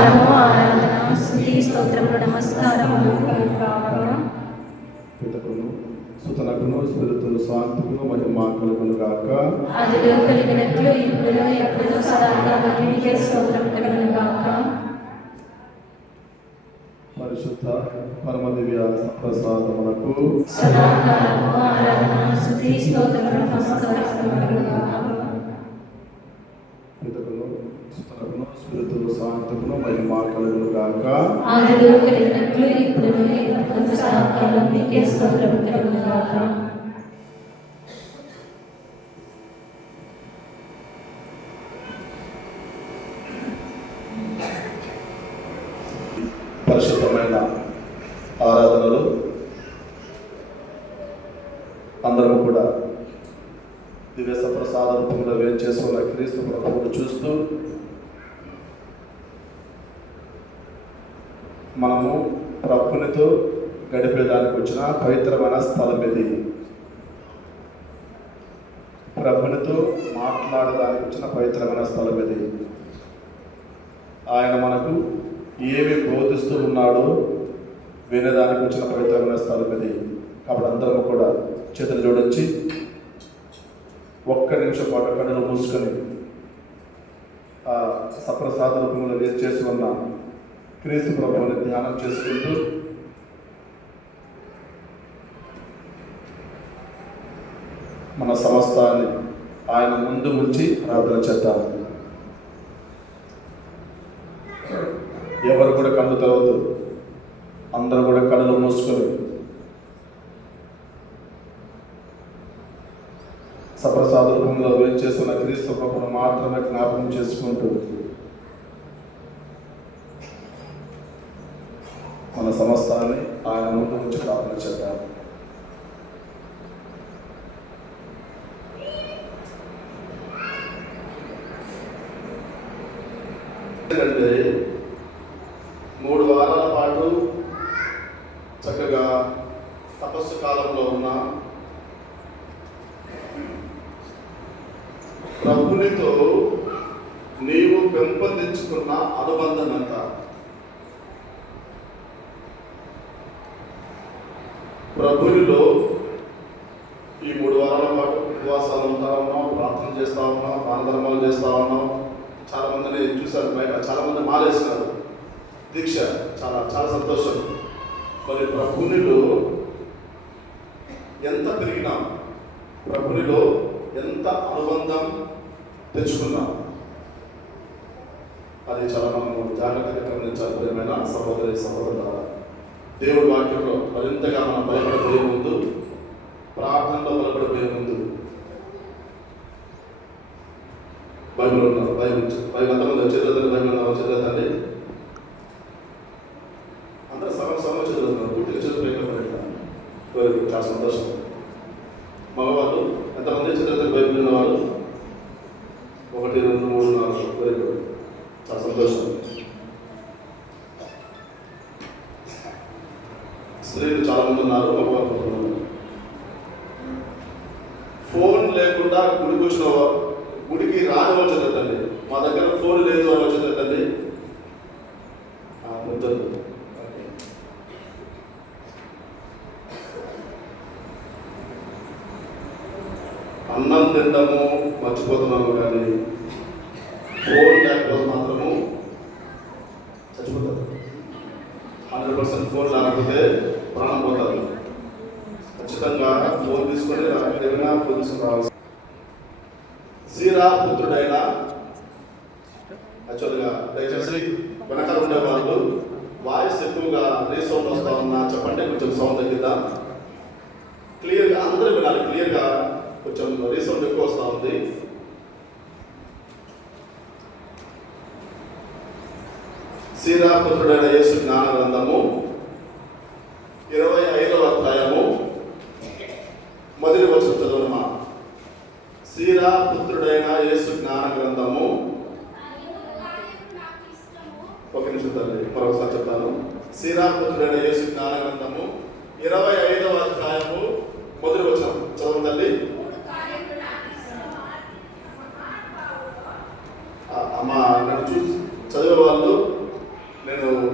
ఆరాధన స్తుతి స్తోత్రములు నమస్కారములు పితకును సుతనకును స్పిరితును శాంతికును మహిమ కలుగును గాక. ఆదిలో కలిగినట్లు ఇప్పుడును ఎప్పుడును సదాకాలం నీకే స్తోత్రం కలుగును గాక. పరిశుద్ధ పరమదివ్య ప్రసాదమునకు సదాకాలము ఆరాధన స్తుతి స్తోత్రములు నమస్కారములు కలుగును గాక. పితకును సుతనకును స్పిరితును శాంతికును మహిమ కలుగును గాక. ఆదిలో కలిగినట్లు ఇప్పుడును ఎప్పుడును సదాకాలం నీకే స్తోత్రం కలుగును గాక. పరిశుద్ధమైన ఆరాధనలు అందరం కూడా దివ్య సప్రసాద రూపంలో వేచేసుకున్న క్రీస్తు ప్రభువును చూస్తూ మనము ప్రభునితో గడిపేదానికి వచ్చిన పవిత్రమైన స్థలం ఇది. ప్రభునితో మాట్లాడడానికి వచ్చిన పవిత్రమైన స్థలం ఇది. ఆయన మనకు ఏమి బోధిస్తూ ఉన్నాడో వినడానికి వచ్చిన పవిత్రమైన స్థలం ఇది. కాబట్టి అందరం కూడా చేతులు జోడించి ఒక్క నిమిషం పాటు కన్నులు మూసుకొని ఆ సప్రసాద రూపంలో చేసి ఉన్న క్రీస్తు ప్రభువుని ధ్యానం చేసుకుంటూ మన సమస్తాన్ని ఆయన ముందు ఉంచి ప్రార్థన చేద్దాం. ఎవరు కూడా కళ్ళు తెరవద్దు, అందరూ కూడా కళ్ళు మూసుకొని సప్రసాద రూపంలో వేచేస్తున్న క్రీస్తు ప్రభువును మాత్రమే జ్ఞాపకం చేసుకుంటూ మన సమస్తాన్ని ఆయన ముందు నుంచి ప్రార్థన చేద్దాం. ఎందుకంటే 3 వారాల పాటు చక్కగా తపస్సు కాలంలో ఉన్న ప్రభునితో నీవు పెంపొందించుకున్న అనుబంధం ఎంత? ప్రభునిలో ఈ 3 వారాల పాటు ఉపవాసాలు ఉంటా ఉన్నాం, ప్రార్థన చేస్తూ ఉన్నాం, దానధర్మాలు చేస్తూ ఉన్నాం. చాలా మందిని చూశారు, బయట చాలా మంది మాలేసినారు దీక్ష. చాలా చాలా సంతోషం. మరి ప్రభునిలో ఎంత పెరిగినాం, ప్రభునిలో ఎంత అనుబంధం తెచ్చుకున్నాం, అది చాలా మనము జాగ్రత్తగా గమనించాలి. ప్రియమైన సహోదరి సహోదరులారా, దేవుడి వాక్యంలో మరింతగా మనం భయపడబోయే ముందు, ప్రార్థనలో బలపడబోయే ముందు బైబిల్ ఉన్నారు. బైబిల్ అంతమంది చదువుతారు, బైబిల్ ఉన్నారు చదువుతండి. అందరూ సమయం చదువుతున్నారు, పూర్తిగా చదువుతారు. చాలా సంతోషం. మగవాళ్ళు ఎంతమంది చదువుతారు? బైబిల్ ఉన్నవాళ్ళు 1, 2, 3, 4. వెరీ గుడ్, చాలా సంతోషం. స్త్రీలు చాలా మంది ఉన్నారు, మగవాళ్ళు కొంతమంది. ఫోన్ లేకుండా గుడికి వచ్చిన గుడికి రాని వాళ్ళు చదువుతండి. మా దగ్గర ఫోన్ లేదు అని చదువుతండి. అన్నం తినడము మర్చిపోతున్నాము, కానీ ఫోన్ లేకపోతే మాత్రము చచ్చిపోతారు. 100% ఫోన్ లేకపోతే ప్రాణం పోతారు. ఖచ్చితంగా ఫోన్ తీసుకొని ఏమైనా ఫోన్ తీసుకుని రావాలి. సీరా పుత్రుడైన, యాక్చువల్గా దయచేసి వెనకాల ఉండే వాళ్ళు వాయిస్ ఎక్కువగా రీసౌండ్ వస్తూ ఉన్నా చెప్పండి, కొంచెం సౌండ్ తగ్గిద్దాం. క్లియర్గా అందరూ వినాలి. క్లియర్గా కొంచెం రీసౌండ్ ఎక్కువ వస్తూ ఉంది. సీరా పుత్రుడైన యేసు జ్ఞాన గ్రంథము 25వ అధ్యాయము మొదటి వచనం చదవమా. సీరా పుత్రుడైన యేసు జ్ఞాన గ్రంథము, ఒక నిమిషం తల్లి మరొకసారి చెప్తాను. సీరా పుత్రుడైన యేసు జ్ఞాన గ్రంథము 25వ అధ్యాయము మొదటి వచనం చదవండి తల్లి. అమ్మ నన్ను చూసి చదివే వాళ్ళు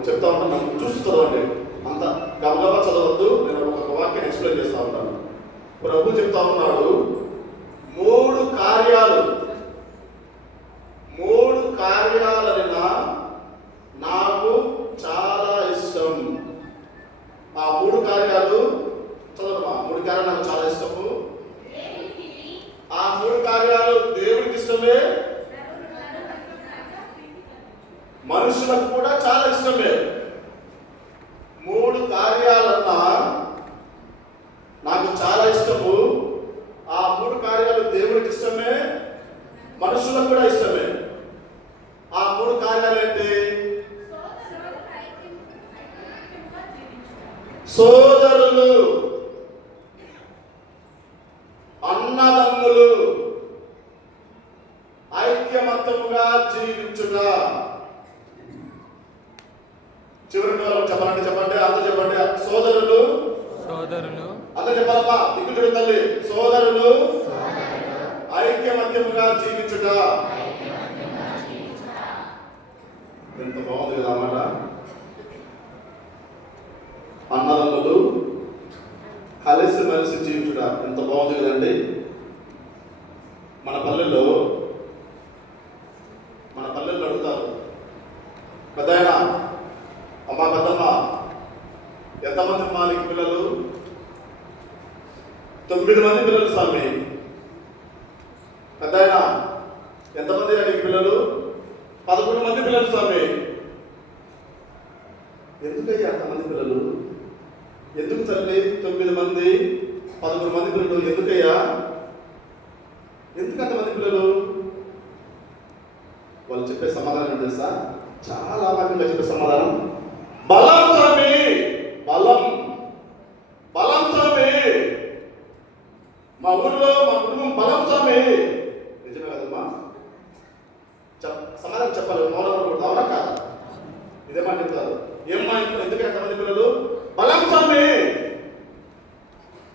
చెప్తా ఉంటాను, చూసి చదవండి, అంత గమగమా చదవద్దు. నేను ఒక వాక్యాన్ని ఎక్స్ప్లెయిన్ చేస్తా ఉంటాను. ప్రభు చెప్తా ఉన్నాడు, మూడు కార్యాలైనా నాకు చాలా ఇష్టం. ఆ మూడు కార్యాలు చదవమా. మూడు కార్యాలు నాకు చాలా ఇష్టము. ఆ మూడు కార్యాలు దేవుడికి ఇష్టమే, మనుషులకు కూడా చాలా ఇష్టమే. మూడు కార్యాలన్నా నాకు చాలా ఇష్టము. ఆ మూడు కార్యాలు దేవుడికి ఇష్టమే, మనుషులకు కూడా ఇష్టమే. ఆ మూడు కార్యాలు ఏంటి? సోదరులు, అన్నదమ్ములు ఐక్యమత్యముగా జీవించుట. చివరి చెప్పండి, అంత చెప్పండి. సోదరులు అంత చెప్పాలమ్మా, దిక్కుచుడు తల్లి. సోదరులు ఐక్యమత్యముగా జీవించుట. ఎంత బాగుంది కదా అన్నమాట. అన్నదమ్ములు కలిసి మెలిసి జీవించుట ఎంత బాగుంది కదండి. మన పల్లెల్లో అడుగుతారు, పెద్దాయన, అమ్మా పెద్దమ్మ, ఎంతమంది మా నీకు పిల్లలు? 9 మంది పిల్లలు స్వామి. పెద్దాయన, ఎంతమంది నీకు పిల్లలు? 11 మంది పిల్లలు స్వామి. ఎందుకయ్యా అంతమంది పిల్లలు? ఎందుకు తల్లి 9 మంది 11 మంది పిల్లలు? ఎందుకయ్యా, ఎందుకు అంతమంది పిల్లలు? వాళ్ళు చెప్పే సమాధానం తెలుసా? చాలా మందిగా చెప్పే సమాధానం, బలం స్వామి, బలం స్వామి. మా ఊరిలో మా కుటుంబం బలం స్వామి. నిజమే కదమ్మా? సమాధానం చెప్పాలి, మౌనం కూడా అవునా కాదా? ఇదేమా చెప్తారు, ఏమ్మా ఎందుకు ఎంతమంది పిల్లలు? బలం స్వామి.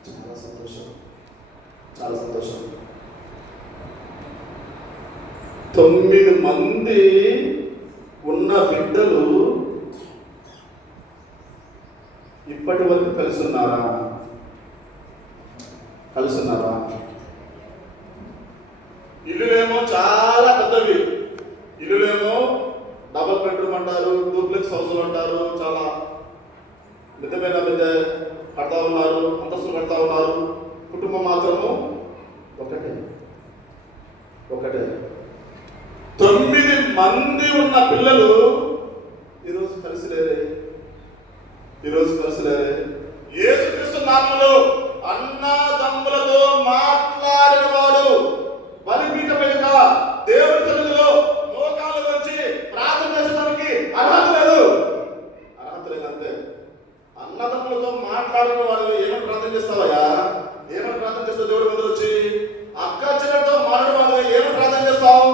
చాలా సంతోషం, చాలా సంతోషం. 9 మంది ఉన్న బిడ్డలు ఇప్పటి వరకు కలుసున్నారా? ఇల్లులేమో చాలా పెద్దవి. ఇల్లులేమో డబుల్ బెడ్రూమ్ అంటారు, డూప్లెక్స్ హౌస్లు అంటారు, చాలా పెద్ద కడతా ఉన్నారు, అంతస్తులు కడతా ఉన్నారు. కుటుంబం మాత్రము ఒకటే. 9 మంది ఉన్న పిల్లలు ఈరోజు కలిసి లేరే. యేసుక్రీస్తు నామములో అన్నదమ్ములతో మాట్లాడిన వాడు బలిపీఠం మీద దేవుడి సన్నిధిలో మోకాలు వంచి ప్రార్థన చేసడానికి అర్హత లేదు. అంతే. అన్నదమ్ములతో మాట్లాడిన వాడు ఏమని ప్రార్థన చేస్తావయ్యా? ఏమని ప్రార్థన చేస్తావు? దేవుడి ముందు వచ్చి అక్క చెల్లెలతో మాట్లాడిన వాడు ఏమని ప్రార్థన చేస్తావు?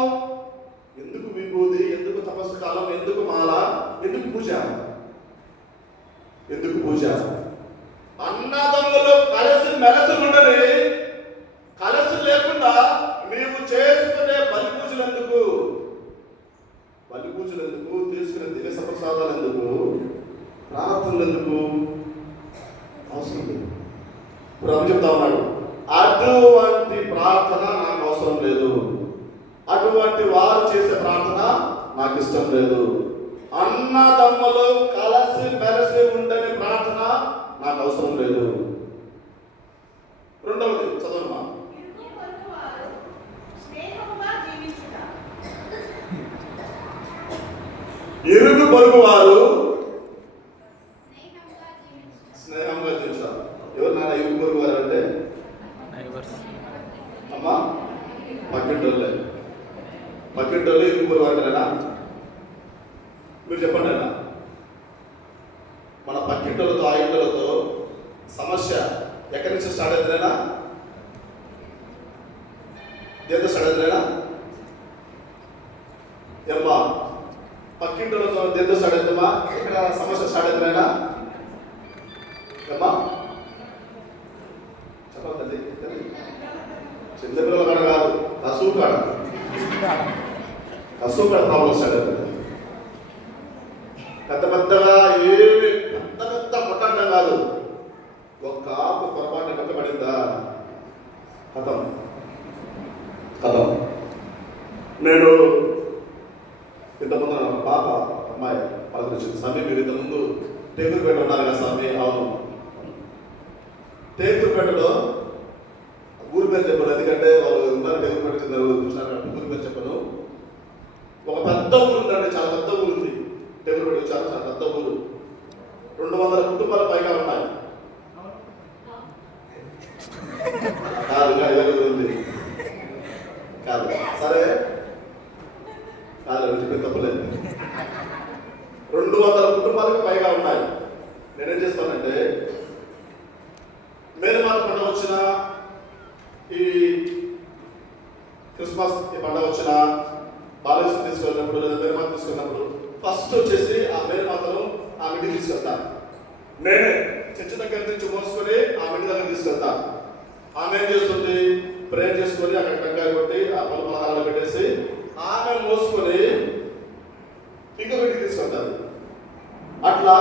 ఎందుకు విభూది, ఎందుకు తపస్సు కాలం, ఎందుకు మాల, ఎందుకు పూజ? అన్నదమ్ములు కలిసి మెలసి ఉండని, కలిసి లేకుండా నీవు చేసుకునే బలి పూజలు ఎందుకు? తీసుకునే దివ్య ప్రసాదాలు ఎందుకు? ప్రార్థనలు ఎందుకు? అవసరం లేదు. ప్రభు చెప్తా ఉన్నాడు, అటువంటి ప్రార్థన నాకు అవసరం లేదు, అటువంటి వారు చేసే ప్రార్థన నాకు ఇష్టం లేదు. అన్నదమ్ములు కలిసి మెలిసి ఉండని ప్రార్థన నాకు అవసరం లేదు. రెండవది చదవమ్మా. ఇరుగు పొరుగు వారు స్నేహంగా జీవించారు. ఎవరు నాన్న ఇరుగు పొరుగు వారు అంటే? అమ్మా పక్కింటోళ్ళే ఇరుగు పొరుగు వారు. మీరు చెప్పండి అన్న, మన పక్కింటలతో ఆ ఇంటలతో సమస్య ఎక్కడి నుంచి స్టార్ట్ అవుతుందేనా? దేంతో స్టార్ట్ అవుతుందేనా? ఏమ్మా పక్కింటలతో దేంతో స్టార్ట్ అవుతుందమ్మా? ఇక్కడ సమస్య స్టార్ట్ అవుతుందేనా? ఏమ్మా చెప్పండి. చిన్నపిల్లల కాడ కాదు, కసువు కాడ ప్రాబ్లం స్టార్ట్ అవుతుంది. పెద్ద పెద్దగా ఏమి పెద్ద పెద్ద కొట్టడం కాదు. ఒక్క ఆకు పొరపాటు కట్టబడిందా కథం కథం. నేను ఇంతకుముందు పాప అమ్మాయి పలకరించింది, స్వామి మీరు ఇంతకుముందు టేకులపేట ఉన్నారు కదా స్వామి. అవును, టేకులపేటలో ఊరి పేరు చెప్పాను, ఎందుకంటే వాళ్ళు ఉన్నారు టేకులపేట చూసినారు, ఊరి పేరు చెప్పాను. ఒక పెద్ద ఊరు ఉందండి, చాలా పెద్ద ఊరు ఉంది. టేకులపేట చాలా చాలా పెద్ద ఊరు, 200 కుటుంబాల పైగా ఉన్నాయి. కాదు ఉంది కాదు, సరే కాదు చెప్పే తప్పలేదు, 200 కుటుంబాలకు పైగా ఉన్నాయి. నేనేం చేస్తానంటే మేనమాత పండుగ వచ్చిన, ఈ క్రిస్మస్ ఈ పండుగ వచ్చిన, బాలకృష్ణ తీసుకెళ్ళినప్పుడు లేదా మేనమాత తీసుకెళ్ళినప్పుడు ఫస్ట్ వచ్చేసి ఆ మేనమాతను ఆ ఇంటికి తీసుకెళ్తాను. నేనే చర్చి దగ్గర నుంచి మోసుకొని ఆ ఇంటి దగ్గర తీసుకెళ్తాను. ఆమె ఏం చేస్తుంది, ప్రేయర్ చేసుకొని అక్కడ టెంకాయ కొట్టి ఆ పలహారాలు పెట్టేసి ఆమె మోసుకొని ఇంకొక ఇంటికి తీసుకెళ్తాను. అట్లా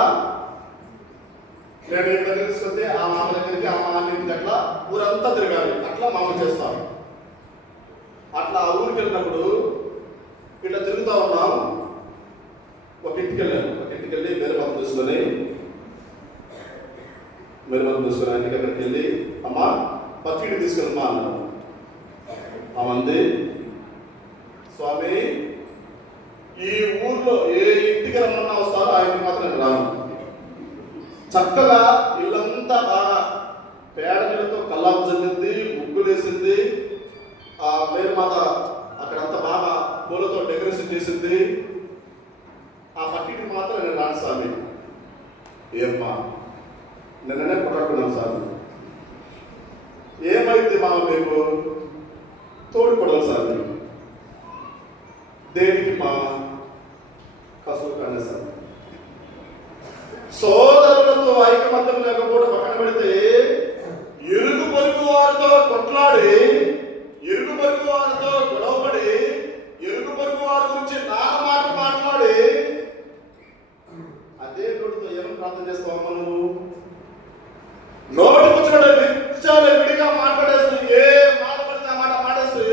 నేను ఇంటి దగ్గర తీసుకెళ్తే ఆ మామ దగ్గరికి, ఆ మామ ఇంటికి, అట్లా ఊరంతా తిరగాలి. అట్లా మామ చేస్తాం. అట్లా ఆ ఊరికి వెళ్ళినప్పుడు ఇట్లా తిరుగుతూ ఉన్నాం. ఒక ఇంటికి వెళ్ళాను, ఒక ఇంటికి వెళ్ళి మేరమాత తీసుకొని ఇంటికి దగ్గరికి వెళ్ళి, అమ్మ పక్కింటికి తీసుకెళ్ళమ్మా అన్నాను. అమ్మంది, స్వామి ఈ ఊర్లో ఏ ఇంటికి రమ్మన్నా వస్తారో ఆ ఇంటికి మాత్రం నేను రాను. చక్కగా ఇల్లంతా బాగా పేడ నీళ్ళతో కల్లాపు చెందింది, ముగ్గులు వేసింది. ఆ మేరమాత అక్కడంతా బాగా పూలతో డెకరేషన్ చేసింది. ఆ పక్కింటికి మాత్రం నేను రాను స్వామి. ఏమ్మా నిన్ననే కొట్లాడుకున్నాను స్వామి. ఏమైంది మామ మీకు? తోడు కొడవాలి స్వామి. దేనికి మా కసులు కనేసాను. సోదరులతో ఐకమత్యం లేకపోవడం పక్కన పెడితే ఇరుగు పొరుగు వారితో కొట్లాడి, ఇరుగు పొరుగు వారితో గొడవపడి, ఇరుగు పొరుగు వారి గురించి నాన్న మాట మాట్లాడి అదే నోటితో ఏమని ప్రార్థన చేస్తావమ్మా నువ్వు? నోటి కూర్చోడే విచ్చాలి విడిగా మాట్లాడేసి ఏ మాట పడితే ఆ మాట మాటేసి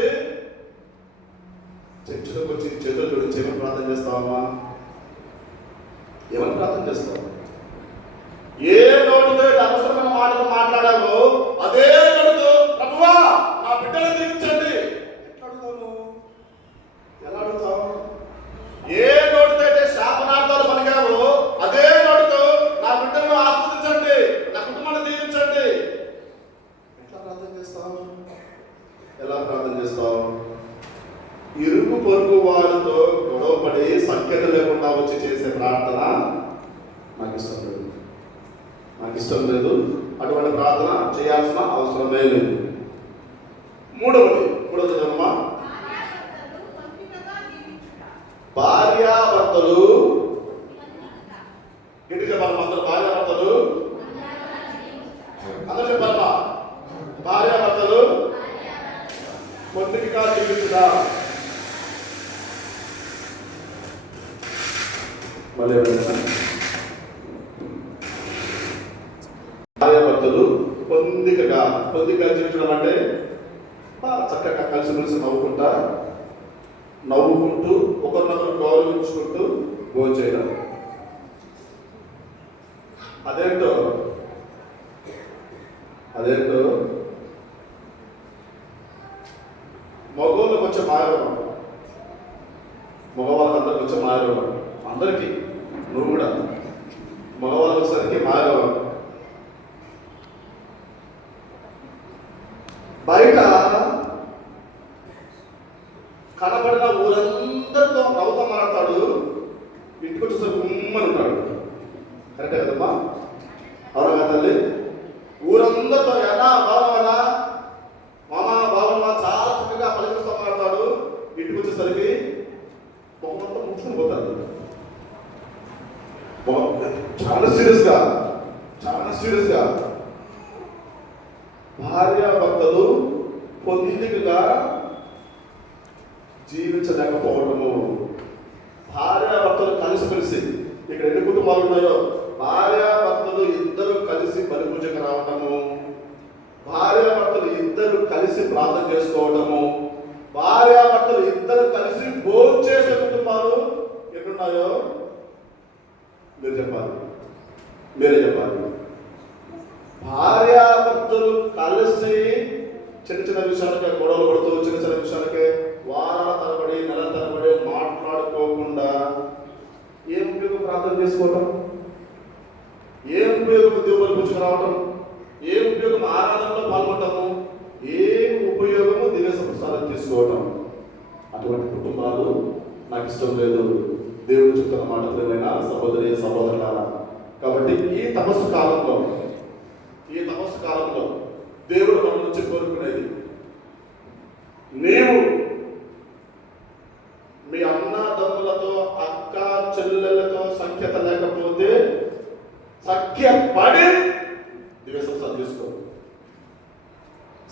చర్చలోకి వచ్చి చేతులు జోడించి ఏమని ప్రార్థన చేస్తావమ్మా? ఏమని ప్రార్థన చేస్తావు? ఏ నోటితో అవసరమైన మాటలు మాట్లాడావో అదే నోటితో ప్రభువా నా బిడ్డను దీవించండి ఎట్లా అడుగుతావు? ఎలా అడుగుతావు? ఏ నోటితో అయితే శాపనార్థాలు పలికావో అదే నోటితో నా బిడ్డను ఆస్వాదించండి, నా కుటుంబాన్ని దీవించండి ఎట్లా ప్రార్థన చేస్తావు? ఎలా ప్రార్థన చేస్తావు? ఇరుగు పొరుగు వారితో గొడవపడి సఖ్యత లేకుండా వచ్చి చేసే ప్రార్థన నాకు ఇష్టం లేదు, నాకు ఇష్టం లేదు. అటువంటి ప్రార్థన చేయాల్సిన అవసరమే లేదు. మూడవది జన్మ భార్యాభర్తలు ఇంటి చెప్పాలి. అందరూ భార్యాభర్తలు అందరూ చెప్పాలమ్మా. భార్యాభర్తలు పొందికగా జీవించుదా. భార్యాభర్తలు పొందికగా జీవించడం అంటే చక్కగా కలిసిమెలిసి నవ్వుకుంటూ ఒకరినొకరు గౌరవించుకుంటూ భోజనం చేయడం. అదేంటో మగవాళ్ళకి వచ్చే మాయరోగం, మగవాళ్ళందరికి వచ్చే మాయరోగం. అందరికీ, నువ్వు కూడా మగవాళ్ళకి వచ్చేసరికి మాయరోగం. బయట కనబడిన ఊరందరితో నవ్వుతా మాట్లాడతాడు, ఇంటికి వచ్చేసరికి ఉమ్మని ఉంటాడు. కరెక్టే కదమ్మా? అవునా తల్లి? ఊరందరితో ఎలా బాగున్నా మామా బాగున్నా చాలా చక్కగా పలికిస్తూ మాట్లాడతాడు. ఇంటికి వచ్చేసరికి మొహమంతా ముట్టుకుని పోతాడు. చాలా సీరియస్గా భార్యాభర్తలు పొందికగా జీవించలేకపోవడము. భార్యాభర్తలు కలిసిమెలిసి ఇక్కడ ఎన్ని ఉన్నాయో, భార్యాభర్తలు ఇద్దరు కలిసి బలి పూజకు రావటము, భార్యాభర్తలు ఇద్దరు కలిసి ప్రార్థన చేసుకోవటము, భార్యాభర్తలు ఇద్దరు కలిసి భోజనం చేసే కుటుంబాలు ఎన్నున్నాయో మీరు చెప్పాలి, మీరే చెప్పాలి. భార్యాభర్తలు కలిసి చిన్న చిన్న విషయాలకే గొడవలు పడుతూ, చిన్న చిన్న విషయాలకే వారాల తరబడి నెలల తరబడి మాట్లాడుకోకుండా ఏం ఉపయోగం ప్రార్థన చేసుకోవటం, ఏం ఉపయోగం దేవుని పూజకు రావటం, ఏం ఉపయోగం ఆరాధనలో పాల్గొనటము, ఏం ఉపయోగము దివ్య ప్రసాదం తీసుకోవటం. అటువంటి కుటుంబాలు నాకు ఇష్టం లేదు. దేవుడు చెప్తున్న మాట ప్రియమైన సహోదరి సహోదరులారా, కాబట్టి ఈ తపస్సు కాలంలో దేవుడు మన నుంచి కోరుకునేది, నీవు మీ అన్నదమ్ములతో అక్క చెల్లెలతో సఖ్యత లేకపోతే సఖ్యపడి దివ్య సంసారం తీసుకో,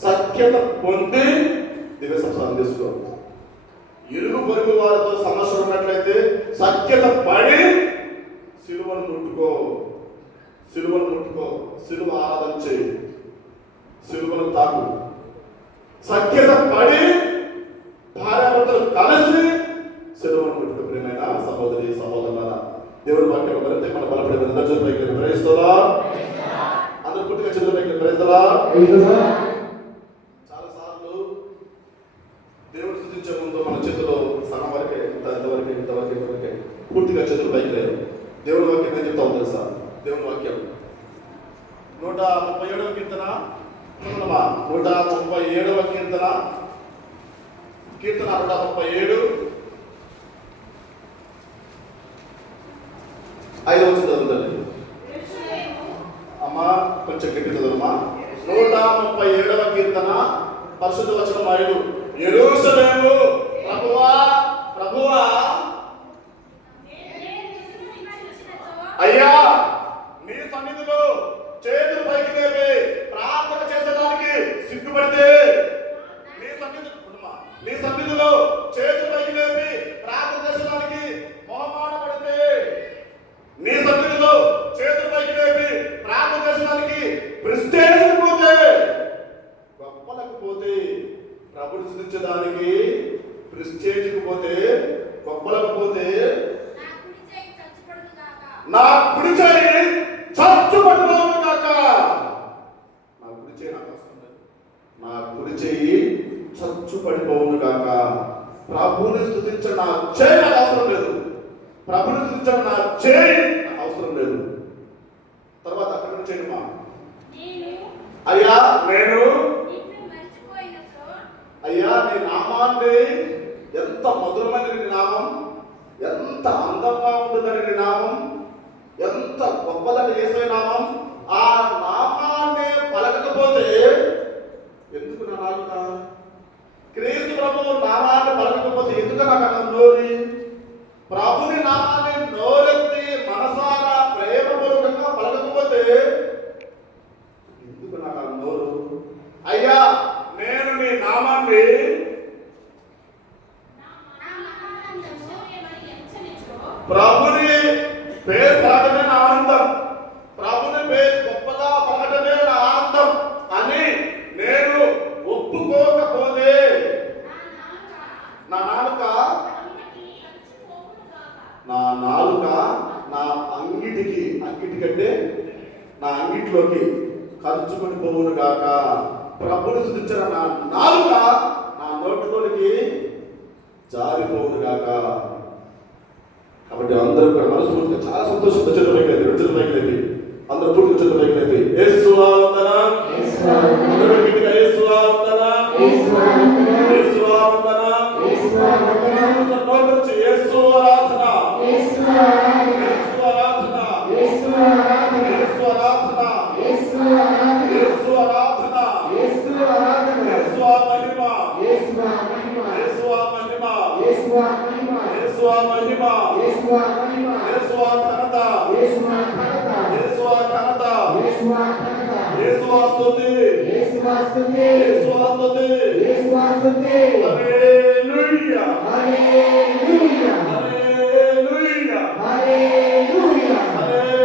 సఖ్యత పొంది దివ్య సంసారం తీసుకో. ఇరుగు పొరుగు వారితో సమస్యలు ఉన్నట్లయితే సఖ్యత పడి సిలువను ముట్టుకో, సిలువ ఆరాధన చేయి, సిలువను తాకు. సఖ్యత పడి భార్యాభర్తలు కలిసి సిలువను ముట్టుకో. ప్రియమైన సహోదరి సహోదరులారా, దేవుడి వాక్యం మరింత మన బలపడే పైకి ప్రవేశిస్తారా, అందరూ పుట్టిగా చదువు పైకి ప్రవేశిస్తారా. చాలా సార్లు దేవుడు స్థుతించే ముందు మన చేతిలో సగం వరకే, ఇంతవరకే పూర్తిగా చేతులు పైకి లేదు. దేవుడి వాక్యం ఏం చెప్తా ఉంది తెలుసా? దేవుడి వాక్యం 137వ కీర్తన, 137వ కీర్తన 137 5వ చదువుతుంది అమ్మా, కొంచెం గట్టి చదువుమా. 137వ కీర్తన పరిశుద్ధ వచనం 5. యెరూషలేము ప్రభువా ప్రభువా, అయ్యా నీ సన్నిధిలో చేతులు పైకి లేపి ప్రార్థన చేసేదానికి సిగ్గుపడితే, నీ సన్నిధిలో చేతులు పైకి లేపి ప్రార్థన చేసేదానికి మొహమాట పడితే, నీ సన్నిధిలో చేతులు పైకి లేపి ప్రార్థన చేసేదానికి ప్రెస్టేజ్కి పోతే, గొప్పలకు పోతే, ప్రభుని స్థుతించడానికి ప్రెస్టేజ్కి పోతే, గొప్పలకు పోతే, నా కుడి చేయి చచ్చుబడిపోవును కాక. నా కుడి చేయి నాకు అవసరం లేదు, నా కుడి చేయి చచ్చుబడిపోవును కాక. ప్రభుని స్థుతించడం నా చేయి నాకు అవసరం లేదు, ప్రభుని స్థుతించడం నా చేయి నాకు అవసరం లేదు. తర్వాత అక్కడ నుంచి చేయమ్మా, అయ్యా నేను అయ్యా నీ నామాన్ని, ఎంత మధురమైన నీ నామం, ఎంత అందంగా ఉంటుందని నీ నామం, ఎంత గొప్పదని యేసయ్య నామం, ఆ నామాన్ని పలకకపోతే ఎందుకు నా నాలుక? క్రీస్తు ప్రభువు నామాన్ని పలకకపోతే ఎందుకు నాకు అక్కడ నోరి? ప్రభుని నామాన్ని నోరెత్తి మనసారా ప్రేమపూర్వకంగా పలకకపోతే ఎందుకు నాకు ఆ నోరు? అయ్యా నేను నీ నామాన్ని ప్రభుని పేరు పలకటమే నా ఆనందం, ప్రభుని పేరు గొప్పగా పలకటమే నా ఆనందం అని నేను ఒప్పుకోకపోతే నా నాలుక నా అంగిటికి అంటే నా అంగిట్లోకి ఖర్చుకొని పోవును గాక. ప్రభుని స్థుతించిన నా నాలుక నా నోటిలోనికి జారిపోవును గాక. కాబట్టి అందరూ కూడా మనస్ఫూర్తిగా చాలా సంతోషంతో చేతులు పైకి లేపి, 2 చేతులు పైకి లేపి, అందరూ పూర్తిగా చేతులు పైకి లేపి యేసువా వందనా, అందరూ గట్టిగా యేసువా వందనా, యేసువా వందనా, అందరూ నోరు తెరిచి యేసు ఆరాధన, యేసు ఆరాధన, యేసు ఆరాధన, యేసు ఆరాధన, యేసు ఆరాధన, యేసు ఆరాధన, యేసు ఆరాధన, యేసు మహిమ, యేసు మహిమ, యేసు మహిమ, యేసు మహిమ, యేసు మహిమ, యేసు మహిమ, యేసు ఘనత, యేసు ఘనత, యేసు ఘనత, యేసు ఘనత, యేసు స్తుతి, యేసు స్తుతి, యేసు స్తుతి, యేసు స్తుతి. హల్లెలూయా, హల్లెలూయా, హల్లెలూయా, హల్లెలూయా, హల్లెలూయా.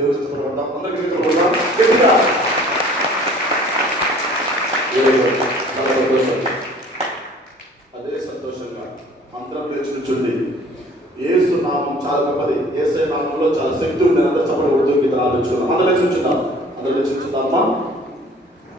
దేవుడు చెప్పబడతాం. అందరికీ చెప్పబడతాం. గట్టిగా. చాలా సంతోషం. అదే సంతోషంగా అందరం లేచి నుంచుండి యేసు నామం చాలా గొప్పది. యేసే నామంలో చాలా శక్తి ఉంది. అందరూ చెప్పబడి ఉద్యోగి ఆలోచించుకున్నాం. అందరూ లేచి నుంచుందాం. అందరూ లేచి నుంచుందామా.